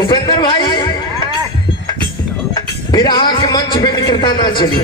उपेंद्र भाई विराह के मंच पे मित्रता ना चली,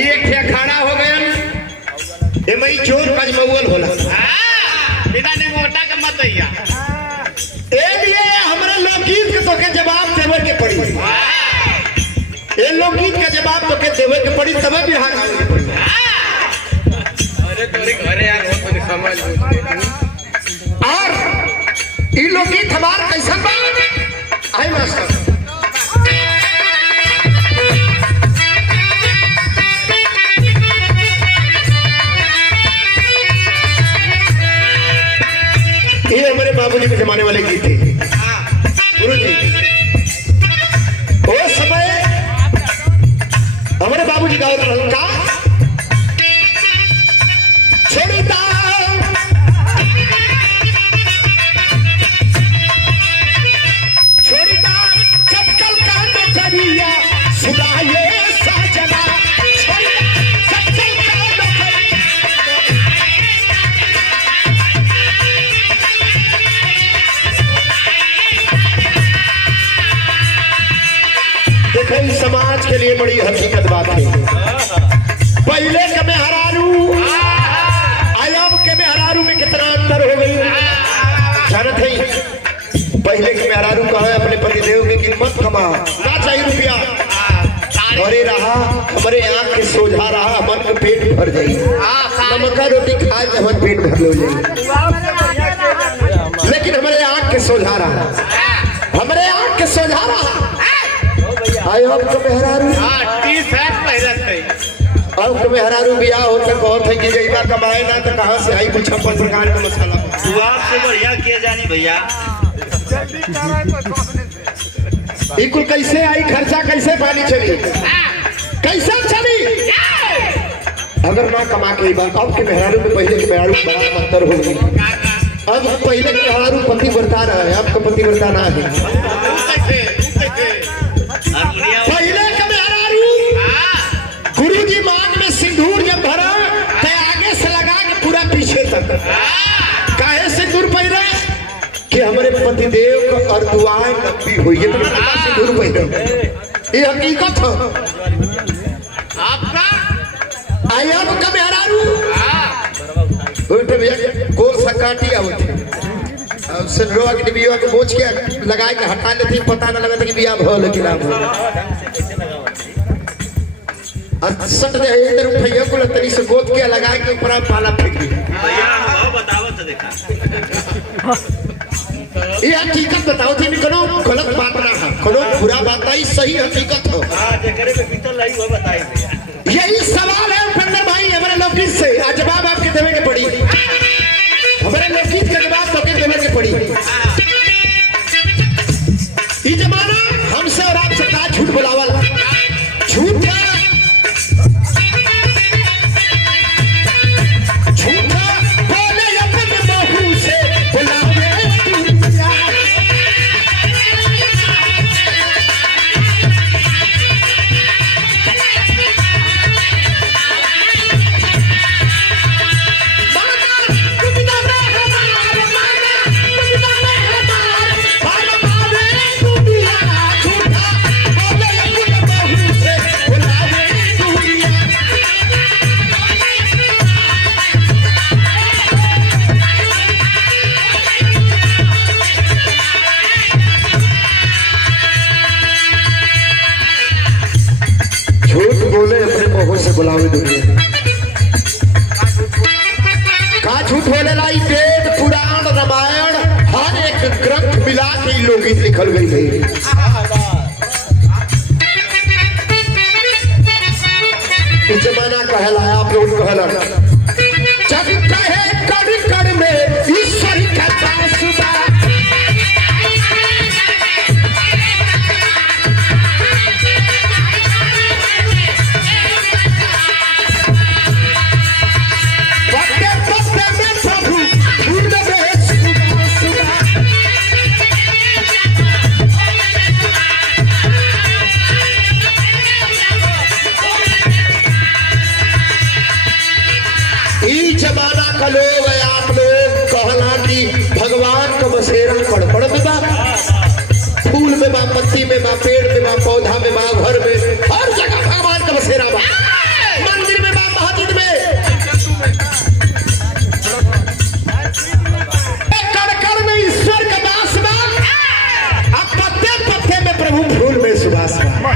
एक अखाड़ा हो गया मई चोर कजमौल होला बिना ने मोटा के मत भैया ए लिए हमरा लोकगीत के तो के जवाब देवे के पड़ी, ए लोकगीत के जवाब तो के देवे के पड़ी तबे विराह गावे के पड़ी। अरे तोरे घरे यार बहुत समझ और ई लोकगीत हमार कैसन बा आई मास्टर ये हमारे बाबूजी के जमाने वाले गीत थे गुरुजी। उस समय हमारे बाबूजी गाँव का छोड़ता छोड़ता चक्कल का नौकरिया सुनाए साजना चक्कल का देखो समाज के लिए बड़ी हकीकत बात है। पहले के मेहरारू आयाम के मेहरारू में कितना अंतर हो गई जानत है। पहले के मेहरारू कहा अपने पतिदेव की कीमत कमा ना चाहिए रुपया घरे रहा हमारे आँख के सोझा रहा मन के पेट भर जाई नमका रोटी खाए तो हमारे पेट भर लो जाए, लेकिन हमारे आँख के सोझा रहा हमारे आँख के सोझा रहा आयो आपको मेहरारू टी-शर्ट पहनत है अब तो मेहरारू बियाह होते बहुत है कि जइबा कमाए ना तो कहां से आई कुछ 56 प्रकार का मसाला तू आपसे बढ़िया किए जानी भैया इकुल कैसे आई खर्चा कैसे पानी चली कैसे चली अगर ना कमा के बात अब के मेहरारू में पहले के मेहरारू बड़ा अंतर हो गई। अब पहले के मेहरारू पति वर्ता रहा है अब तो पति वर्ता ना है। पहले के मेहरारू गुरुजी मांग में सिंदूर जब भरा तो आगे से लगा के पूरा पीछे तक काहे सिंदूर पहिरा कि हमारे पतिदेव का और दुआएं लंबी हुई है तो सिंदूर पहिरा ये हकीकत है। आपका आया का मेहरारू उल्टे भैया कोल सकाटी आवत अब सिंदूर की डिबिया को बोझ के लगा के हटा लेती पता ना लगा कि बिया भल कि ना भल और सट दे इधर उठैया को तरी से गोद के लगा के ऊपर पाला फेंक दी भैया बतावत देखा ये हकीकत बताओ थी कोनो गलत बात ना है कोनो बुरा बात नहीं सही हकीकत हो। हां जेकरे में बीतल रही वो बताई यही सवाल है उपेंद्र भाई हमारे लोकगीत से जवाब आपके देवे के पड़ी हमारे लोकगीत के जवाब तो देवे के पड़ी। ये जमाना हमसे और आपसे का झूठ बोलावल झूठ बोले अपने बहू से बुलावे बोले अपने बहू से बुलावे दुनिया का झूठ बोले लाई वेद पुराण रामायण हर एक ग्रंथ मिला के लोकगीत लिखल गई है। इस जमाना कहलाया आप लोग कहला जग कहे कड़ कड़ में ईश्वर का दासुदा में बा, पत्ती में बा, पेड़ में बा, पौधा में बा, घर में, हर जगह भगवान का बसेरा बा। मंदिर में बा, मस्जिद में, कण में ईश्वर का वास बा, अब पत्ते पत्ते में प्रभु फूल में सुवास बा।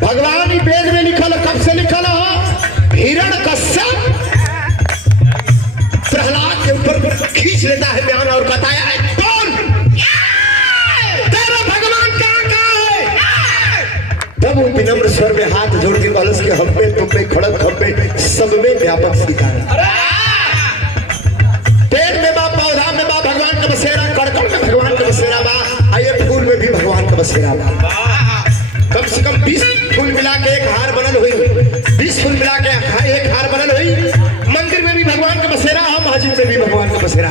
भगवान ही वेद में लिखल, कब से लिखल हो? हिरण्यकश्यप प्रहलाद के ऊपर खींच लेता है बयान और बताया है कौन तेरा भगवान कहाँ है? तब वो विनम्र स्वर में हाथ जोड़ के कलश के हम पे, तुम पे, खड़क हम पे, सब में व्यापक सितारा। पेड़ में बा, पौधा में बा, भगवान का बसेरा, कड़कड़ में भगवान का बसेरा बा, आये फूल में भी भगवान का बसेरा बा। कम से कम 20 फूल मिला के एक हार बनल हुई, 20 फूल मिला के एक हार बनल हुई। मंदिर में भी भगवान का बसेरा है, मस्जिद में भी भगवान का बसेरा।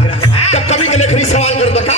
जब कवि के लेखनी सवाल कर बता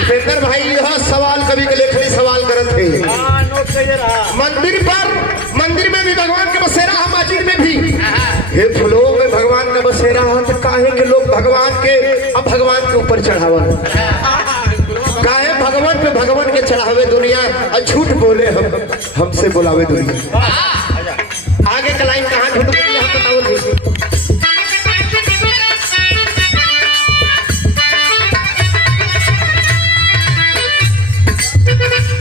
उपेंद्र भाई यह सवाल कवि के लेखनी सवाल करत थे। मंदिर में भी भगवान का बसेरा है, मस्जिद में भी। हे फूलों में भगवान का बसेरा है तो काहे के लोग भगवान के अब भगवान के ऊपर चढ़ावन, काहे भगवान पे भगवान के चढ़ावे दुनिया, झूठ बोले हमसे बुलावे दुनिया। आगे का लाइन कहाँ ढूंढ के हम बताओ।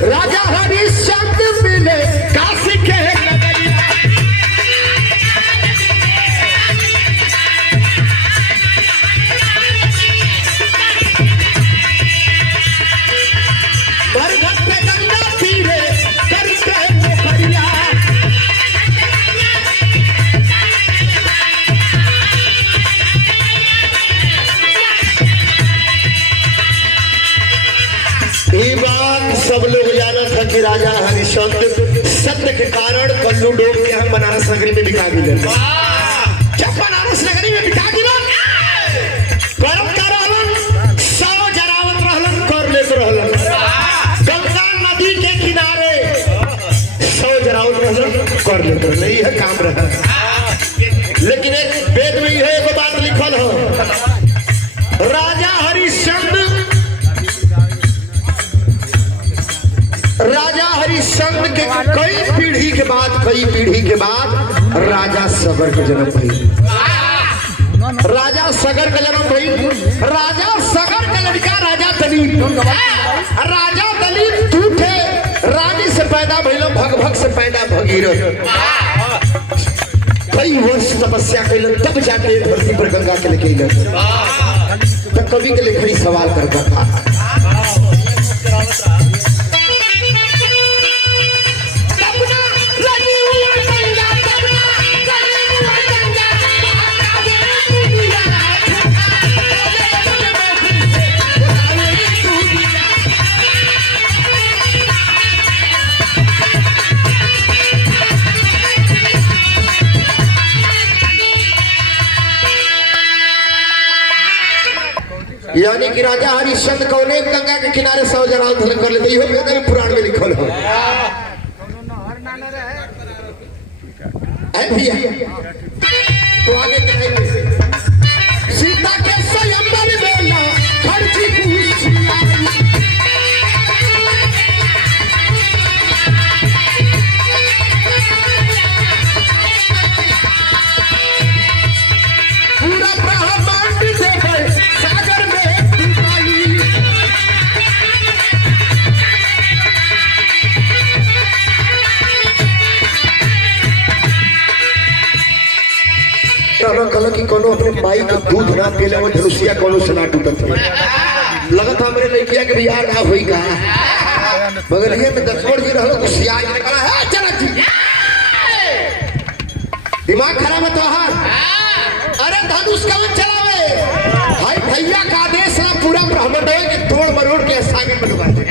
राजा हरिश्चंद्र मिले काशी के मरघट पे गंगा तीरे करते पोखरिया। ये बात सब लोग जाना था कि राजा हरिश्चंद्र सत्य के कारण कल्लू डोब के हम बनारस नगरी में बिका गिले। जब बनारस नगरी में बिका गिले करम का रहलन, 100 जरावत रहलन, कर लेत रहलन। गंगा नदी के किनारे 100 जरावत रहलन, कर लेत रहलन, यह काम रहा। लेकिन एक वेद में यह एक बात लिखल हो, राजा हरिश्चंद्र के कई पीढ़ी के बाद राजा सगर का जन्म भई। राजा सगर का जन्म भई। राजा सगर का लड़का राजा दलीप। राजा दलीप झूठे रानी से पैदा भइलो, भगभग से पैदा भगीरथ। कई वर्ष तपस्या कैलन तब जाके धरती पर गंगा के लेके अइलन। तो कवि के लेखनी सवाल करता था, यानी कि राजा हरिश्चंद्र कौने गंगा के किनारे 100 जराव धन कर लेते, इहो वेद में पुराण में लिखल हो। तो आगे कहेंगे सीता के स्वयंवर बेला खर्ची पूरा ब्रह्मांड देखे सागर में कल की कोनो अपने माई का दूध ना पिले वो धनुषिया कोनो से ना टूटत है। लगत हमरे लड़किया के बिहार ना होई का, मगर ये में दसवड़ जी रहलो कुशिया ने कहा है चला जी दिमाग खराब है तोहार। अरे धनुष का चलावे भाई भैया का आदेश ना पूरा ब्राह्मण के तोड़ मरोड़ के सागर में डुबा दे।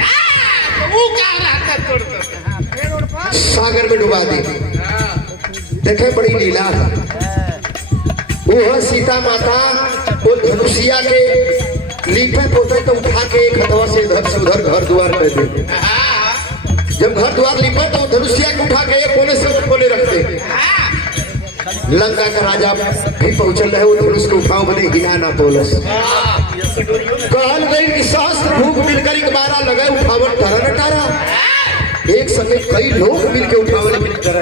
वो क्या आग में डुबा दी। देखे बड़ी लीला है। वो सीता माता वो धनुषिया के लीपे पोते तो उठा के एक हथवा से इधर से उधर घर द्वार कर दे। जब घर द्वार लीपे तो धनुषिया को उठा के एक कोने से उस कोने रखते। लंका का राजा भी पहुंचल रहे, वो धनुष को उठाओ बने हिला ना पोलस। कहल गई कि शास्त्र भूख मिलकर एक बारा लगे उठावन टरा न टारा। एक संगे कई लोग मिलके उठावन मिल कर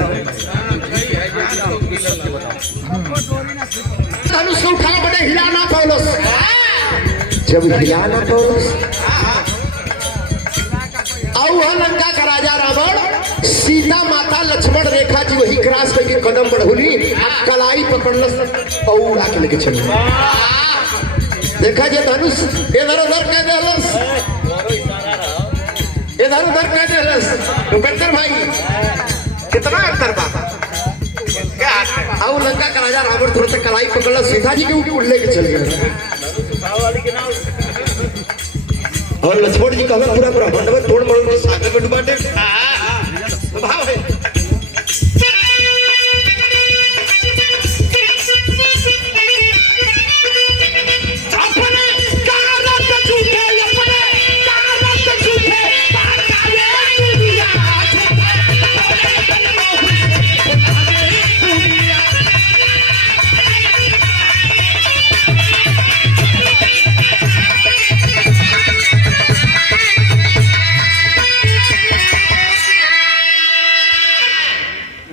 धनुष को उठाओ बने हिला ना पोलस। जब हिला ना पोलस लंका का राजा रावण सीता माता लक्ष्मण रेखा जी वही क्रॉस करके कदम बढ़ोली कलाई पकड़लस और उड़ा के लेके चले। देखा जे धनुष इधर उधर कह देलस, इधर उधर कह देलस। उपेंद्र भाई कितना अंतर बा क्या? और लंका का राजा रावण तुरंत कलाई पकड़लस सीता जी के ऊपर लेके चल गए। और लक्ष्मण जी कहला पूरा ब्रह्मांड में तोड़ मरोड़ के सागर में डुबा दे। भाव है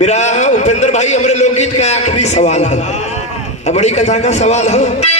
मेरा उपेंद्र भाई हमारे लोकगीत का आखिरी सवाल है, बड़ी कथा का सवाल है।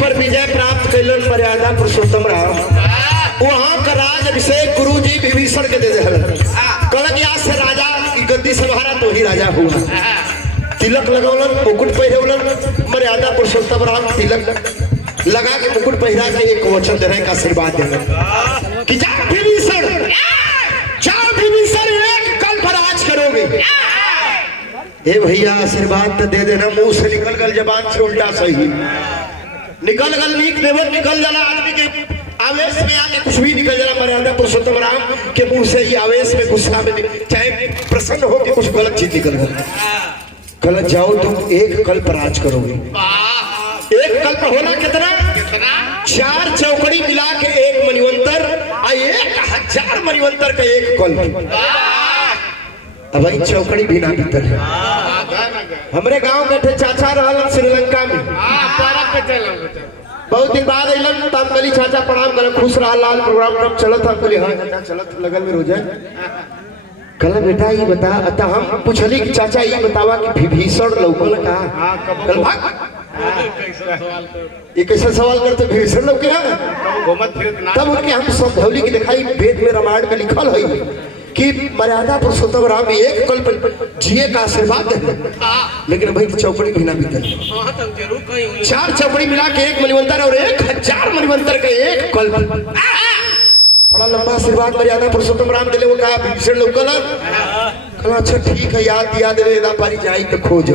पर विजय प्राप्त कैलन मर्यादा पुरुषोत्तम राम। वहां का राज अभिषेक गुरु जी विभीषण के दे दिल। कलक आज से राजा की गद्दी संभारा तो ही राजा हुआ। तिलक लगौलन, मुकुट पहिरौलन। मर्यादा पुरुषोत्तम राम तिलक लगा के मुकुट पहिरा के एक वचन देने का आशीर्वाद देना कि जा विभीषण, जाओ विभीषण एक कल्प राज करोगे। ए भैया आशीर्वाद तो दे देना, मुंह से निकल गल जबान से उल्टा सही निकल गल नीक देवर निकल जाला। आदमी के आवेश में आके कुछ भी निकल जाला। मर्यादा पुरुषोत्तम राम के मुंह से ही आवेश में गुस्सा में चाहे प्रसन्न हो के कुछ गलत चीज निकल गया। गलत जाओ तुम एक कल्प राज करोगे। एक कल्प होना कितना? 4 चौकड़ी मिला के एक मणिवंतर और 1000 मणिवंतर का एक कल्प। अब भाई चौकड़ी भी ना भीतर है। हमारे गांव के चाचा रहलन श्रीलंका में। बहुत दिन बाद अइलन तब कली चाचा प्रणाम कर खुश रहा लाल प्रोग्राम चलत था। कली हां चलत लगल में रोजा कल बेटा ये बता अत हम पूछली कि चाचा ये बतावा कि विभीषण लौकल का। कल भाग ये कैसा सवाल करते विभीषण लौके तब उनके हम सब धौली की दिखाई वेद में रामायण में लिखल है कि मर्यादा पुरुषोत्तम राम एक कल्प जिए का आशीर्वाद दे। लेकिन भाई चौकड़ी भी ना भीतर 4 चौकड़ी मिला के एक मणिवंतर और 1000 मणिवंतर का एक कल्प। बड़ा लंबा आशीर्वाद मर्यादा पुरुषोत्तम राम दिले। वो कहा विभीषण लौकल कहा अच्छा ठीक है याद दिया दे रे पारी जाई तो खोज।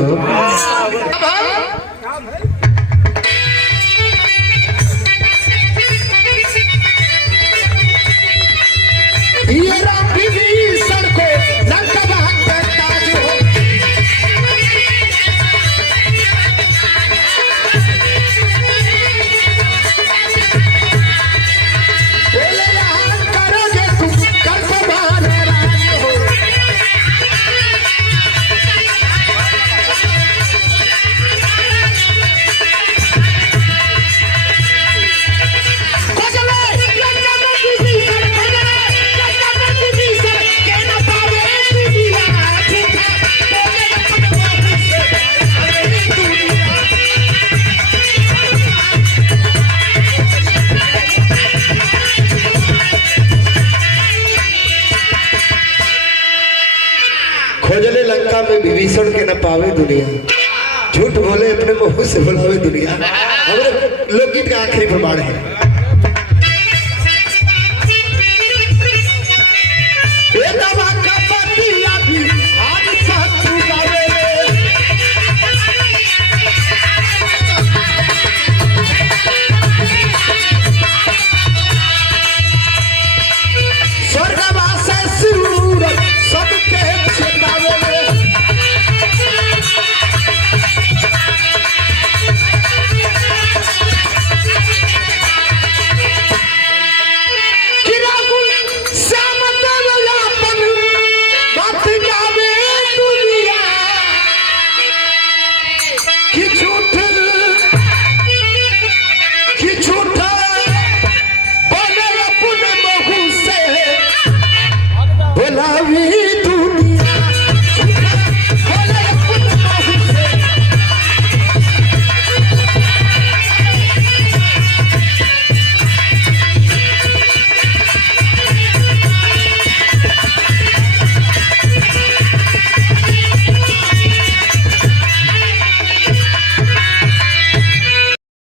पावे दुनिया, झूठ बोले अपने मुंह से बुलावे दुनिया। हमारे लोकगीत का आखिरी प्रमाण है। झूठ